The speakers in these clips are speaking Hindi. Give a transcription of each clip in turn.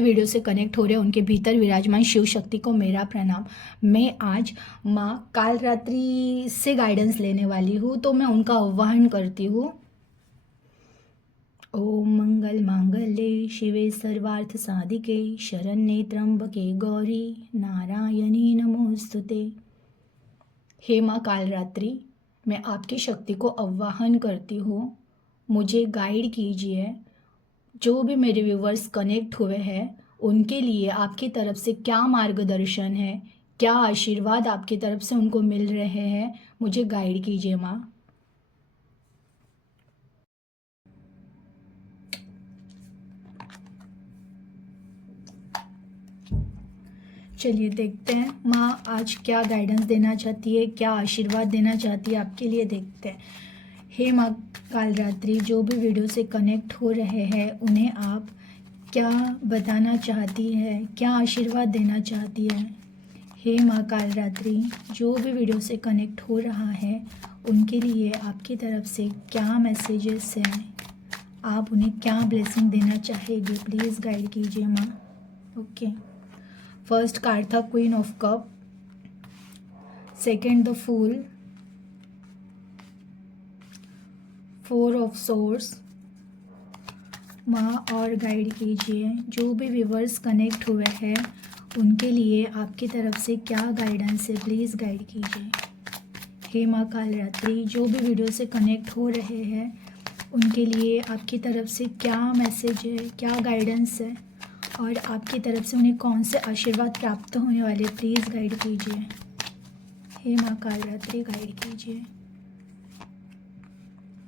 भी वीडियो से कनेक्ट हो रहे हैं उनके भीतर विराजमान शिव शक्ति को मेरा प्रणाम। मैं आज माँ काल रात्रि से गाइडेंस लेने वाली हूँ, तो मैं उनका आह्वान करती हूँ। ओम मंगल मांगल्ये शिवे सर्वार्थ साधिके शरण्ये त्र्यंबके गौरी नारायणी नमोस्तुते। हे माँ काल रात्रि, मैं आपकी शक्ति को आह्वान करती हूँ, मुझे गाइड कीजिए। जो भी मेरे व्यूवर्स कनेक्ट हुए हैं उनके लिए आपकी तरफ से क्या मार्गदर्शन है, क्या आशीर्वाद आपकी तरफ से उनको मिल रहे हैं, मुझे गाइड कीजिए माँ। चलिए देखते हैं माँ आज क्या गाइडेंस देना चाहती है, क्या आशीर्वाद देना चाहती है आपके लिए, देखते हैं। हे माँ काल रात्रि, जो भी वीडियो से कनेक्ट हो रहे हैं उन्हें आप क्या बताना चाहती है, क्या आशीर्वाद देना चाहती है। हे माँ काल रात्रि, जो भी वीडियो से कनेक्ट हो रहा है उनके लिए आपकी तरफ से क्या मैसेजेस हैं, आप उन्हें क्या ब्लेसिंग देना चाहेगी, प्लीज़ गाइड कीजिए माँ। ओके, फर्स्ट कार्ड था queen of cup, second the fool, four of swords. माँ और गाइड कीजिए, जो भी व्यूवर्स कनेक्ट हुए हैं उनके लिए आपकी तरफ से क्या गाइडेंस है, प्लीज़ गाइड कीजिए। हे माँ काल रात्रि, जो भी वीडियो से कनेक्ट हो रहे हैं उनके लिए आपकी तरफ से क्या मैसेज है, क्या गाइडेंस है और आपकी तरफ से उन्हें कौन से आशीर्वाद प्राप्त होने वाले, प्लीज़ गाइड कीजिए। हे माँ काल रात्रि, गाइड कीजिए।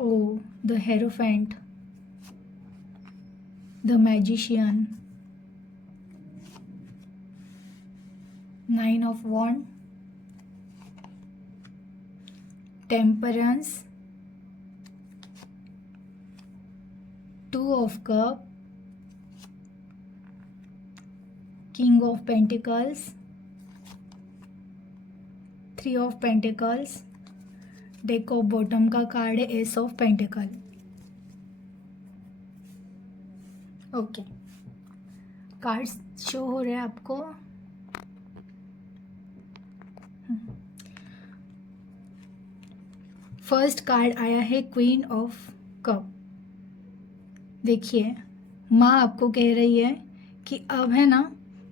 ओ the hierophant, the magician, nine of wand, temperance, two of cup, king of pentacles, three of pentacles, deck of bottom का कार्ड है ace of pentacle. Okay, cards show हो रहे हैं आपको। फर्स्ट कार्ड आया है क्वीन ऑफ कप। देखिए माँ आपको कह रही है कि अब है ना,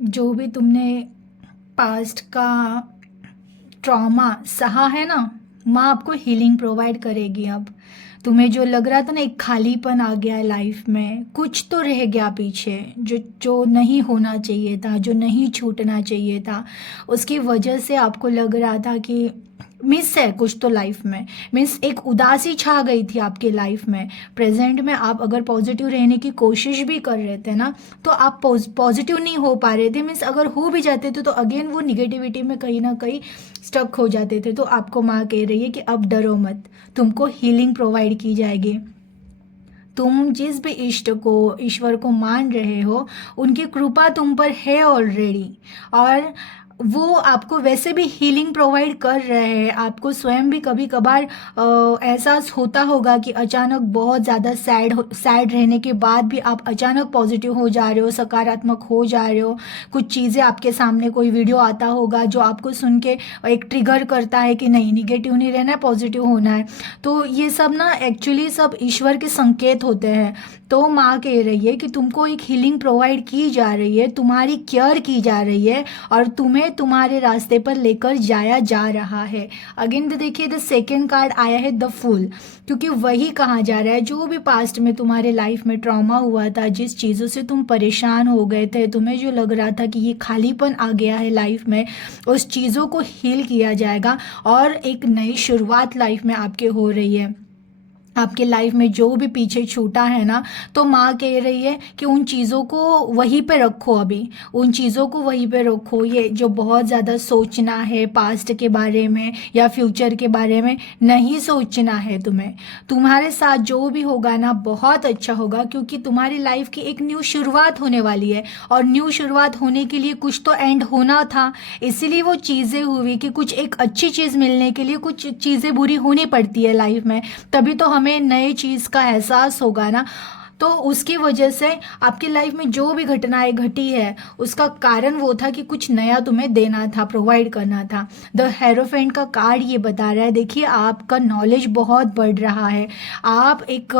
जो भी तुमने पास्ट का ट्रॉमा सहा है ना, माँ आपको हीलिंग प्रोवाइड करेगी। अब तुम्हें जो लग रहा था ना, एक खालीपन आ गया है लाइफ में, कुछ तो रह गया पीछे, जो नहीं होना चाहिए था, जो नहीं छूटना चाहिए था, उसकी वजह से आपको लग रहा था कि मिस है कुछ तो लाइफ में, मीन्स एक उदासी छा गई थी आपके लाइफ में। प्रेजेंट में आप अगर पॉजिटिव रहने की कोशिश भी कर रहे थे ना, तो आप पॉजिटिव नहीं हो पा रहे थे, मीन्स अगर हो भी जाते थे तो अगेन वो निगेटिविटी में कहीं ना कहीं स्टक हो जाते थे। तो आपको माँ कह रही है कि अब डरो मत, तुमको हीलिंग प्रोवाइड की जाएगी। तुम जिस भी इष्ट को, ईश्वर को मान रहे हो, उनकी कृपा तुम पर है ऑलरेडी, और वो आपको वैसे भी हीलिंग प्रोवाइड कर रहे हैं। आपको स्वयं भी कभी कभार एहसास होता होगा कि अचानक बहुत ज़्यादा सैड रहने के बाद भी आप अचानक पॉजिटिव हो जा रहे हो, सकारात्मक हो जा रहे हो। कुछ चीज़ें आपके सामने, कोई वीडियो आता होगा जो आपको सुन के एक ट्रिगर करता है कि नहीं, निगेटिव नहीं रहना है, पॉजिटिव होना है। तो ये सब ना एक्चुअली सब ईश्वर के संकेत होते हैं। तो माँ कह रही है कि तुमको एक हीलिंग प्रोवाइड की जा रही है, तुम्हारी केयर की जा रही है और तुम्हें तुम्हारे रास्ते पर लेकर जाया जा रहा है। अगेन देखिए, द सेकेंड कार्ड आया है द फूल, क्योंकि वही कहा जा रहा है, जो भी पास्ट में तुम्हारे लाइफ में ट्रॉमा हुआ था, जिस चीज़ों से तुम परेशान हो गए थे, तुम्हें जो लग रहा था कि ये खालीपन आ गया है लाइफ में, उस चीज़ों को हील किया जाएगा और एक नई शुरुआत लाइफ में आपके हो रही है। आपके लाइफ में जो भी पीछे छूटा है ना, तो माँ कह रही है कि उन चीज़ों को वहीं पे रखो, अभी उन चीज़ों को वहीं पे रखो। ये जो बहुत ज़्यादा सोचना है पास्ट के बारे में या फ्यूचर के बारे में, नहीं सोचना है तुम्हें। तुम्हारे साथ जो भी होगा ना, बहुत अच्छा होगा, क्योंकि तुम्हारी लाइफ की एक न्यू शुरुआत होने वाली है और न्यू शुरुआत होने के लिए कुछ तो एंड होना था। इसीलिए वो चीज़ें हुई कि कुछ एक अच्छी चीज़ मिलने के लिए कुछ चीज़ें बुरी होनी पड़ती है लाइफ में, तभी तो हमें नए चीज़ का एहसास होगा ना। तो उसकी वजह से आपकी लाइफ में जो भी घटनाएं घटी है उसका कारण वो था कि कुछ नया तुम्हें देना था, प्रोवाइड करना था। द हेरोफेंट का कार्ड ये बता रहा है, देखिए आपका नॉलेज बहुत बढ़ रहा है, आप एक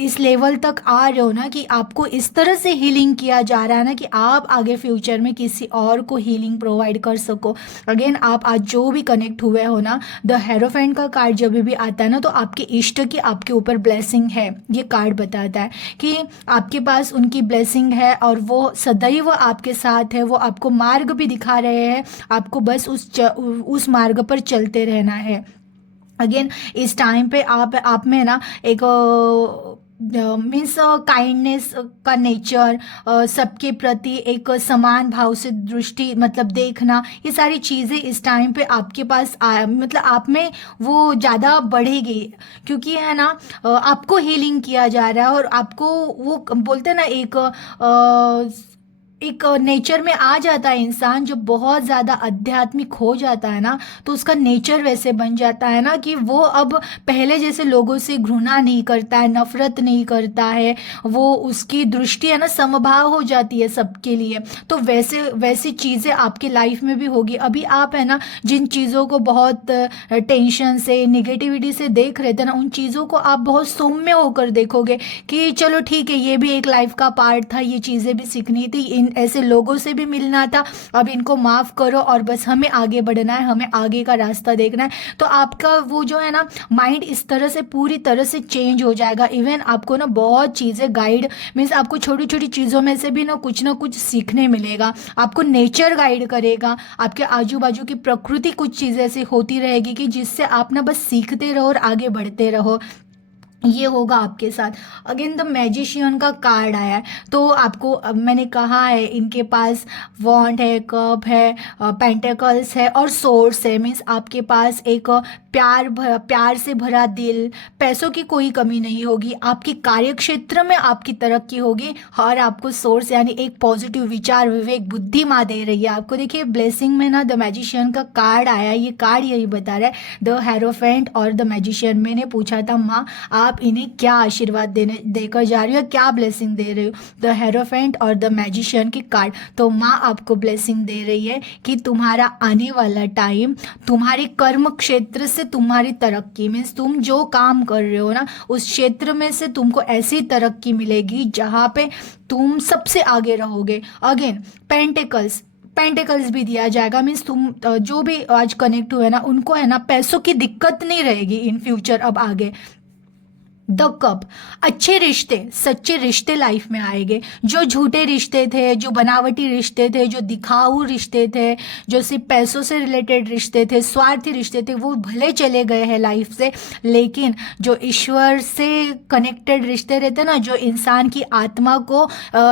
इस लेवल तक आ रहे हो ना कि आपको इस तरह से हीलिंग किया जा रहा है ना कि आप आगे फ्यूचर में किसी और को हीलिंग प्रोवाइड कर सको। अगेन आप आज जो भी कनेक्ट हुए हो ना, द हेरोफेंट का कार्ड जब भी आता है ना तो आपके इष्ट की आपके ऊपर ब्लेसिंग है, ये कार्ड बताता है कि आपके पास उनकी ब्लेसिंग है और वो सदैव आपके साथ है, वो आपको मार्ग भी दिखा रहे हैं, आपको बस उस मार्ग पर चलते रहना है। अगेन इस टाइम पे आप में ना एक मीन्स काइंडनेस का नेचर, सबके प्रति एक समान भाव से दृष्टि मतलब देखना, ये सारी चीज़ें इस टाइम पे आपके पास मतलब आप में वो ज़्यादा बढ़ेगी, क्योंकि है ना आपको हीलिंग किया जा रहा है और आपको वो बोलते हैं ना एक नेचर में आ जाता है इंसान जो बहुत ज़्यादा आध्यात्मिक हो जाता है ना, तो उसका नेचर वैसे बन जाता है ना कि वो अब पहले जैसे लोगों से घृणा नहीं करता है, नफरत नहीं करता है, वो उसकी दृष्टि है ना समभाव हो जाती है सबके लिए। तो वैसे वैसी चीज़ें आपकी लाइफ में भी होगी। अभी आप है ना जिन चीज़ों को बहुत टेंशन से, निगेटिविटी से देख रहे थे ना, उन चीज़ों को आप बहुत सौम्य होकर देखोगे कि चलो ठीक है, ये भी एक लाइफ का पार्ट था, ये चीज़ें भी सीखनी थी, इन ऐसे लोगों से भी मिलना था, अब इनको माफ़ करो और बस हमें आगे बढ़ना है, हमें आगे का रास्ता देखना है। तो आपका वो जो है ना माइंड इस तरह से पूरी तरह से चेंज हो जाएगा। इवन आपको ना बहुत चीज़ें गाइड मीन्स आपको छोटी छोटी चीज़ों में से भी ना कुछ सीखने मिलेगा, आपको नेचर गाइड करेगा, आपके आजू बाजू की प्रकृति कुछ चीज़ें ऐसी होती रहेगी कि जिससे आप ना बस सीखते रहो और आगे बढ़ते रहो। ये होगा आपके साथ। अगेन द मैजिशियन का कार्ड आया है, तो आपको अब मैंने कहा है इनके पास वॉन्ड है, कप है, पेंटेकल्स है और सोर्स है। मीन्स आपके पास एक प्यार से भरा दिल, पैसों की कोई कमी नहीं होगी, आपकी कार्य क्षेत्र में आपकी तरक्की होगी और आपको सोर्स यानी एक पॉजिटिव विचार, विवेक, बुद्धि माँ दे रही है आपको। देखिए ब्लेसिंग में ना द मैजिशियन का कार्ड आया, ये कार्ड यही बता रहा है, द हेरोफेंट और द मैजिशियन। मैंने पूछा था माँ आप इन्हें क्या आशीर्वाद देकर जा रही हो, क्या ब्लेसिंग दे रही हो, द हेरोफेंट और द मैजिशियन के कार्ड। तो माँ आपको ब्लेसिंग दे रही है कि तुम्हारा आने वाला टाइम तुम्हारे कर्म क्षेत्र से तुम्हारी तरक्की, मीन्स तुम जो काम कर रहे हो ना उस क्षेत्र में से तुमको ऐसी तरक्की मिलेगी जहाँ पे तुम सबसे आगे रहोगे। अगेन पेंटिकल्स भी दिया जाएगा, मीन्स तुम जो भी आज कनेक्ट हुए ना उनको है ना पैसों की दिक्कत नहीं रहेगी इन फ्यूचर अब आगे। द कप, अच्छे रिश्ते, सच्चे रिश्ते लाइफ में आएंगे। जो झूठे रिश्ते थे, जो बनावटी रिश्ते थे, जो दिखाऊ रिश्ते थे, जो सिर्फ पैसों से रिलेटेड रिश्ते थे, स्वार्थी रिश्ते थे, वो भले चले गए हैं लाइफ से, लेकिन जो ईश्वर से कनेक्टेड रिश्ते रहते ना, जो इंसान की आत्मा को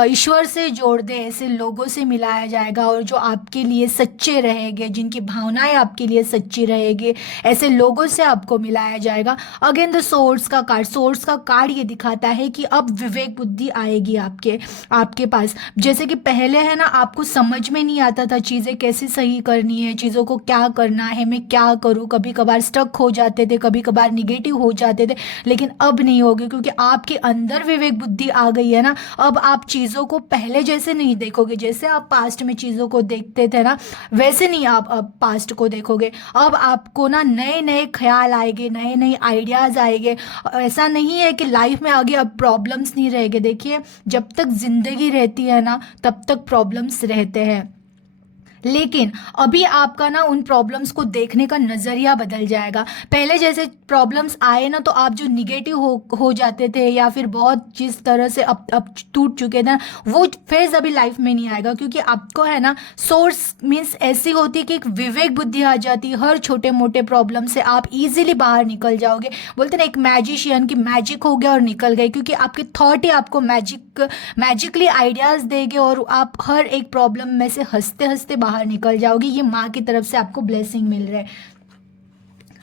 ईश्वर से जोड़ दे, ऐसे लोगों से मिलाया जाएगा और जो आपके लिए सच्चे रहेंगे, जिनकी भावनाएं आपके लिए सच्ची रहेगी, ऐसे लोगों से आपको मिलाया जाएगा। अगेन द सोर्स का कार्ड, सोर्स का कार्ड ये दिखाता है कि अब विवेक बुद्धि आएगी आपके आपके पास। जैसे कि पहले है ना आपको समझ में नहीं आता था चीज़ें कैसे सही करनी है, चीज़ों को क्या करना है, मैं क्या करूँ, कभी कभार स्टक हो जाते थे, कभी कभार निगेटिव हो जाते थे, लेकिन अब नहीं होगी क्योंकि आपके अंदर विवेक बुद्धि आ गई है ना। अब आप चीज़ों को पहले जैसे नहीं देखोगे, जैसे आप पास्ट में चीज़ों को देखते थे ना वैसे नहीं आप अब पास्ट को देखोगे। अब आपको ना नए नए ख्याल आएंगे, नए नए आइडियाज़ आएंगे। ऐसा नहीं है कि लाइफ में आगे अब प्रॉब्लम्स नहीं रहेंगे। देखिए जब तक जिंदगी रहती है ना तब तक प्रॉब्लम्स रहते हैं, लेकिन अभी आपका ना उन प्रॉब्लम्स को देखने का नज़रिया बदल जाएगा। पहले जैसे प्रॉब्लम्स आए ना तो आप जो निगेटिव हो जाते थे या फिर बहुत जिस तरह से अब टूट चुके थे ना, वो फेज अभी लाइफ में नहीं आएगा क्योंकि आपको है ना सोर्स मीन्स ऐसी होती है कि एक विवेक बुद्धि आ जाती है, हर छोटे मोटे प्रॉब्लम से आप इजीली बाहर निकल जाओगे। बोलते ना एक मैजिशियन की मैजिक हो गया और निकल गए, क्योंकि आपके थॉट ही आपको मैजिकली आइडियाज़ देंगे और आप हर एक प्रॉब्लम में से हंसते हंसते बाहर निकल जाओगी। ये माँ की तरफ से आपको ब्लेसिंग मिल रहा है।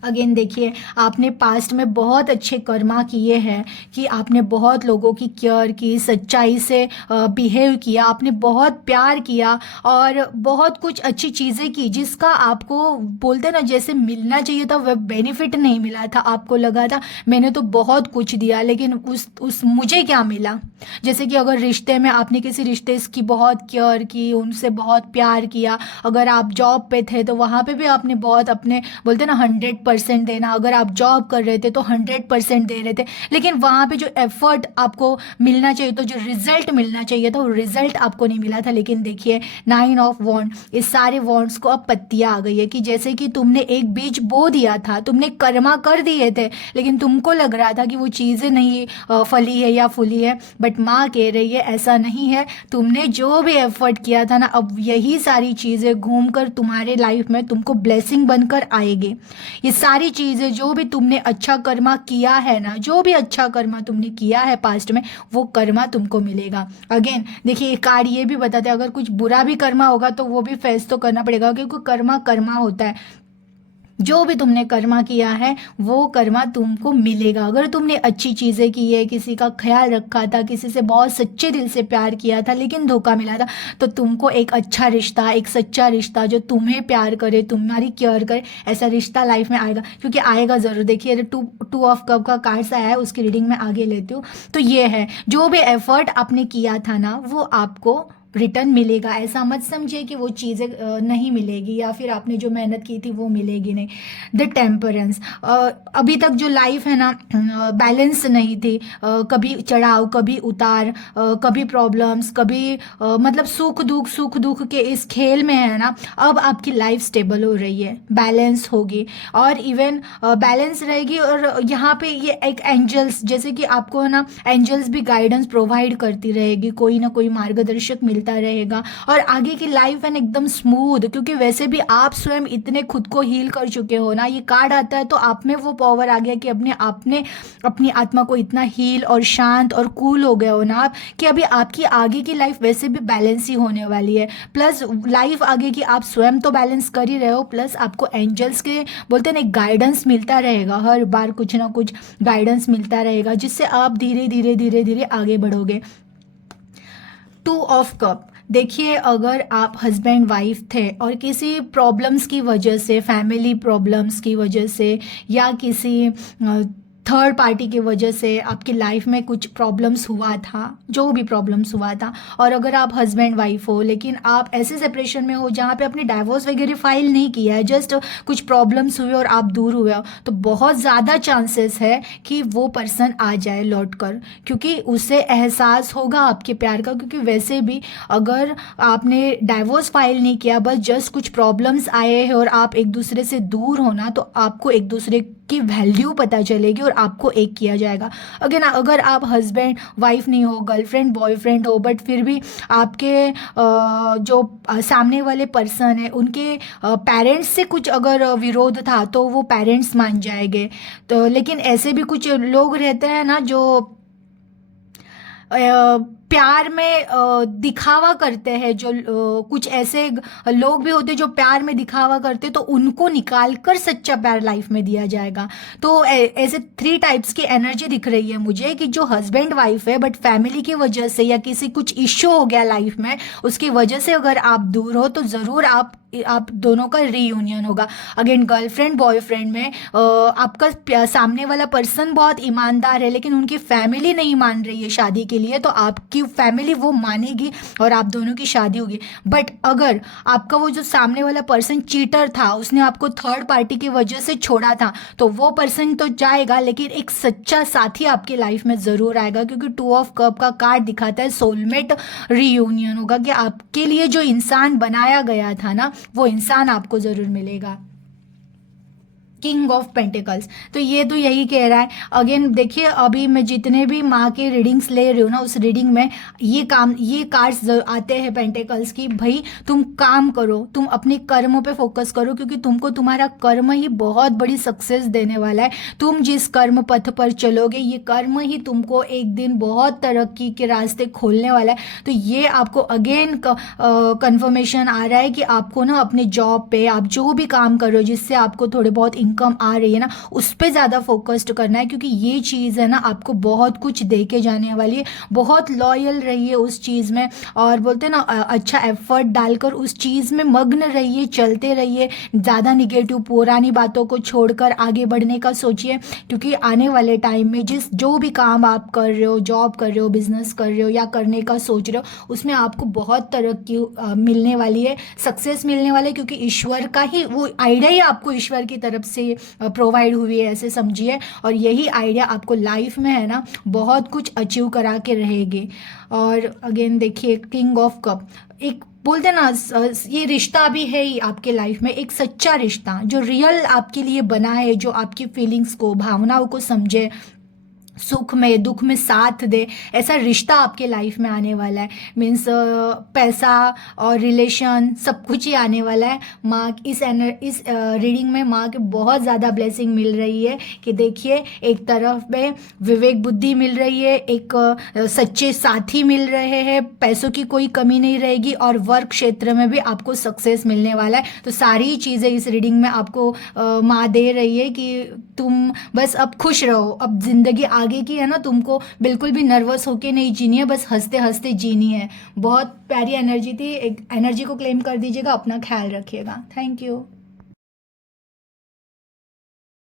अगेन देखिए, आपने पास्ट में बहुत अच्छे कर्मा किए हैं कि आपने बहुत लोगों की केयर की, सच्चाई से बिहेव किया, आपने बहुत प्यार किया और बहुत कुछ अच्छी चीज़ें की जिसका आपको बोलते ना जैसे मिलना चाहिए था वह बेनिफिट नहीं मिला था। आपको लगा था मैंने तो बहुत कुछ दिया लेकिन उस मुझे क्या मिला। जैसे कि अगर रिश्ते में आपने किसी रिश्ते की बहुत केयर की, उनसे बहुत प्यार किया, अगर आप जॉब पे थे तो वहाँ पे भी आपने बहुत अपने बोलते ना 100% देना, अगर आप जॉब कर रहे थे तो 100% दे रहे थे, लेकिन वहाँ पे जो एफर्ट आपको मिलना चाहिए तो जो रिजल्ट मिलना चाहिए था वो रिजल्ट आपको नहीं मिला था। लेकिन देखिए 9 ऑफ वॉन्ड, इस सारे वॉन्ड्स को अब पत्तियाँ आ गई है कि जैसे कि तुमने एक बीज बो दिया था, तुमने कर्मा कर दिए थे, लेकिन तुमको लग रहा था कि वो चीज़ें नहीं फली है या फूली है, बट माँ कह रही है ऐसा नहीं है। तुमने जो भी एफर्ट किया था ना, अब यही सारी चीज़ें घूमकर तुम्हारे लाइफ में तुमको ब्लेसिंग बनकर आएगी। ये सारी चीज़ें जो भी तुमने अच्छा कर्मा किया है ना, जो भी अच्छा कर्मा तुमने किया है पास्ट में, वो कर्मा तुमको मिलेगा। अगेन देखिए, ये कार्ड ये भी बताते हैं अगर कुछ बुरा भी कर्मा होगा तो वो भी फेस तो करना पड़ेगा, क्योंकि कर्मा कर्मा होता है। जो भी तुमने कर्मा किया है वो कर्मा तुमको मिलेगा। अगर तुमने अच्छी चीज़ें की है, किसी का ख्याल रखा था, किसी से बहुत सच्चे दिल से प्यार किया था लेकिन धोखा मिला था, तो तुमको एक अच्छा रिश्ता, एक सच्चा रिश्ता जो तुम्हें प्यार करे, तुम्हारी केयर करे, ऐसा रिश्ता लाइफ में आएगा, क्योंकि आएगा ज़रूर। देखिए टू ऑफ कप का कार्ड्स आया है, उसकी रीडिंग में आगे लेती हूँ। तो ये है, जो भी एफर्ट आपने किया था ना वो आपको रिटर्न मिलेगा। ऐसा मत समझिए कि वो चीज़ें नहीं मिलेगी या फिर आपने जो मेहनत की थी वो मिलेगी नहीं। द टेम्परेंस, अभी तक जो लाइफ है ना बैलेंस नहीं थी, कभी चढ़ाव कभी उतार, कभी प्रॉब्लम्स कभी मतलब सुख दुख के इस खेल में है ना, अब आपकी लाइफ स्टेबल हो रही है, बैलेंस होगी और इवन बैलेंस रहेगी। और यहाँ पे ये एक एंजल्स, जैसे कि आपको है ना एंजल्स भी गाइडेंस प्रोवाइड करती रहेगी, कोई ना कोई मार्गदर्शक मिलता रहेगा और आगे की लाइफ है ना एकदम स्मूथ, क्योंकि वैसे भी आप स्वयं इतने खुद को हील कर चुके हो ना। ये कार्ड आता है तो आप में वो पावर आ गया कि आपने अपनी आत्मा को इतना हील और शांत और कूल हो गए हो ना आप, कि अभी आपकी आगे की लाइफ वैसे भी बैलेंस ही होने वाली है। प्लस लाइफ आगे की आप स्वयं तो बैलेंस कर ही रहे हो, प्लस आपको एंजल्स के बोलते हैं ना गाइडेंस मिलता रहेगा, हर बार कुछ ना कुछ गाइडेंस मिलता रहेगा जिससे आप धीरे धीरे धीरे धीरे आगे बढ़ोगे। 2 ऑफ कप, देखिए अगर आप हस्बैंड वाइफ थे और किसी प्रॉब्लम्स की वजह से, फैमिली प्रॉब्लम्स की वजह से या किसी थर्ड पार्टी की वजह से आपकी लाइफ में कुछ प्रॉब्लम्स हुआ था, जो भी प्रॉब्लम्स हुआ था, और अगर आप हस्बैंड वाइफ हो लेकिन आप ऐसे सेपरेशन में हो जहाँ पे आपने डाइवोर्स वगैरह फाइल नहीं किया है, जस्ट कुछ प्रॉब्लम्स हुए और आप दूर हुए हो, तो बहुत ज़्यादा चांसेस है कि वो पर्सन आ जाए लौट कर, क्योंकि उसे एहसास होगा आपके प्यार का। क्योंकि वैसे भी अगर आपने डाइवोर्स फाइल नहीं किया, बस जस्ट कुछ प्रॉब्लम्स आए हैं और आप एक दूसरे से दूर होना, तो आपको एक दूसरे की वैल्यू पता चलेगी और आपको एक किया जाएगा। अगेन अगर आप हस्बैंड वाइफ नहीं हो, गर्लफ्रेंड बॉयफ्रेंड हो, बट फिर भी आपके जो सामने वाले पर्सन है उनके पेरेंट्स से कुछ अगर विरोध था तो वो पेरेंट्स मान जाएंगे। तो लेकिन ऐसे भी कुछ लोग रहते हैं ना जो प्यार में दिखावा करते हैं, जो कुछ ऐसे लोग भी होते हैं जो प्यार में दिखावा करते हैं, तो उनको निकाल कर सच्चा प्यार लाइफ में दिया जाएगा। तो ऐसे 3 टाइप्स की एनर्जी दिख रही है मुझे कि जो हस्बैंड वाइफ है बट फैमिली की वजह से या किसी कुछ इश्यू हो गया लाइफ में, उसकी वजह से अगर आप दूर हो तो ज़रूर आप दोनों का रीयूनियन होगा। अगेन गर्लफ्रेंड बॉयफ्रेंड में आपका सामने वाला पर्सन बहुत ईमानदार है लेकिन उनकी फैमिली नहीं मान रही है शादी के लिए, तो आपकी फैमिली वो मानेगी और आप दोनों की शादी होगी। बट अगर आपका वो जो सामने वाला पर्सन चीटर था, उसने आपको थर्ड पार्टी की वजह से छोड़ा था, तो वो पर्सन तो जाएगा लेकिन एक सच्चा साथी आपकी लाइफ में ज़रूर आएगा, क्योंकि 2 ऑफ कप का कार्ड दिखाता है सोलमेट रीयूनियन होगा, कि आपके लिए जो इंसान बनाया गया था ना वो इंसान आपको ज़रूर मिलेगा। किंग ऑफ पेंटिकल्स, तो ये तो यही कह रहा है। अगेन देखिए, अभी मैं जितने भी माँ के रीडिंग्स ले रही हूँ ना, उस रीडिंग में ये कार्ड्स आते हैं पेंटिकल्स की, भाई तुम काम करो, तुम अपने कर्म पे फोकस करो, क्योंकि तुमको तुम्हारा कर्म ही बहुत बड़ी सक्सेस देने वाला है। तुम जिस कर्म पथ पर चलोगे, ये कर्म ही तुमको एक दिन बहुत तरक्की के रास्ते खोलने वाला है। तो ये आपको अगेन कंफर्मेशन आ रहा है कि आपको ना अपने जॉब पे आप जो भी काम करो जिससे आपको थोड़े बहुत इनकम आ रही है ना, उस पर ज़्यादा फोकस्ड करना है, क्योंकि ये चीज़ है ना आपको बहुत कुछ दे के जाने वाली है। बहुत लॉयल रहिए उस चीज़ में, और बोलते हैं ना अच्छा एफर्ट डालकर उस चीज़ में मग्न रहिए, चलते रहिए। ज़्यादा निगेटिव पुरानी बातों को छोड़कर आगे बढ़ने का सोचिए, क्योंकि आने वाले टाइम में जो भी काम आप कर रहे हो, जॉब कर रहे हो, बिजनेस कर रहे हो या करने का सोच रहे हो, उसमें आपको बहुत तरक्की मिलने वाली है, सक्सेस मिलने वाला है, क्योंकि ईश्वर का ही वो आइडिया ही आपको ईश्वर की तरफ से प्रोवाइड हुई है, ऐसे समझिए। और यही आइडिया आपको लाइफ में है ना बहुत कुछ अचीव करा के रहेगी। और अगेन देखिए किंग ऑफ कप, एक बोलते हैं ना ये रिश्ता भी है ही आपके लाइफ में, एक सच्चा रिश्ता जो रियल आपके लिए बना है, जो आपकी फीलिंग्स को, भावनाओं को समझे, सुख में दुख में साथ दे, ऐसा रिश्ता आपके लाइफ में आने वाला है। मीन्स पैसा और रिलेशन सब कुछ ही आने वाला है। माँ इस रीडिंग में माँ के बहुत ज़्यादा ब्लेसिंग मिल रही है कि देखिए एक तरफ में विवेक बुद्धि मिल रही है, एक सच्चे साथी मिल रहे हैं, पैसों की कोई कमी नहीं रहेगी, और वर्क क्षेत्र में भी आपको सक्सेस मिलने वाला है। तो सारी चीज़ें इस रीडिंग में आपको माँ दे रही है कि तुम बस अब खुश रहो, अब जिंदगी आगे की है ना, तुमको बिल्कुल भी नर्वस होके नहीं जीनी है, बस हंसते हंसते जीनी है। बहुत प्यारी एनर्जी थी, एक एनर्जी को क्लेम कर दीजिएगा, अपना ख्याल रखिएगा। Thank you.